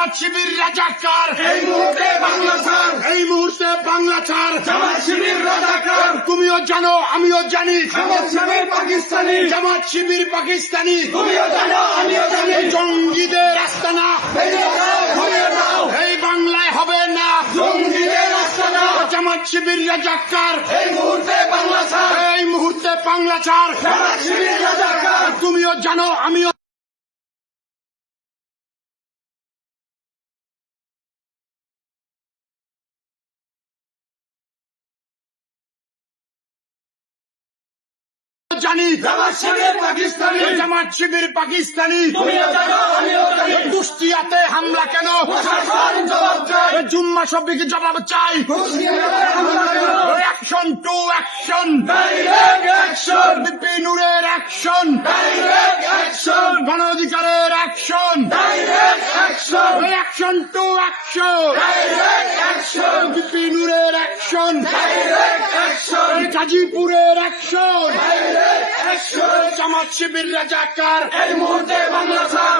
জামাত শিবির রাজাকার, এই মুহূর্তে বাংলা ছাড়, এই মুহূর্তে বাংলা ছাড়। জামাত শিবির রাজাকার, তুমিও জানো আমিও জানি, জামাত শিবির পাকিস্তানি, জামাত শিবির পাকিস্তানি। তুমিও জানো আমিও জানি। জঙ্গিদের আস্তানা ভেঙে দাও, ভেঙে দাও, এই বাংলায় হবে না। জঙ্গিদের আস্তানা, জামাত শিবির রাজাকার, এই মুহূর্তে বাংলা ছাড়, এই মুহূর্তে বাংলা ছাড়। জামাত শিবির রাজাকার, তুমিও জানো আমিও জানি, জামাত শিবির পাকিস্তানি, জামাত শিবির পাকিস্তানি। তুমিও জানো আমিও জানি। কুষ্টিয়াতে হামলা কেন? প্রশাসন জবাব চাই, জুম্মা শফিক জবাব চাই। কুষ্টিয়াতে হামলা কেন? Action to action, direct action, বিপিনুরের অ্যাকশন, ডাইরেক্ট অ্যাকশন, গণ অধিকারের action, direct action, action to action, direct action, বিপিনুরের অ্যাকশন, ডাইরেক্ট অ্যাকশন, গাজীপুরের action. Direct action. Jamaat Shibir রাজাকার, এই মুহূর্তে বাংলা ছাড়।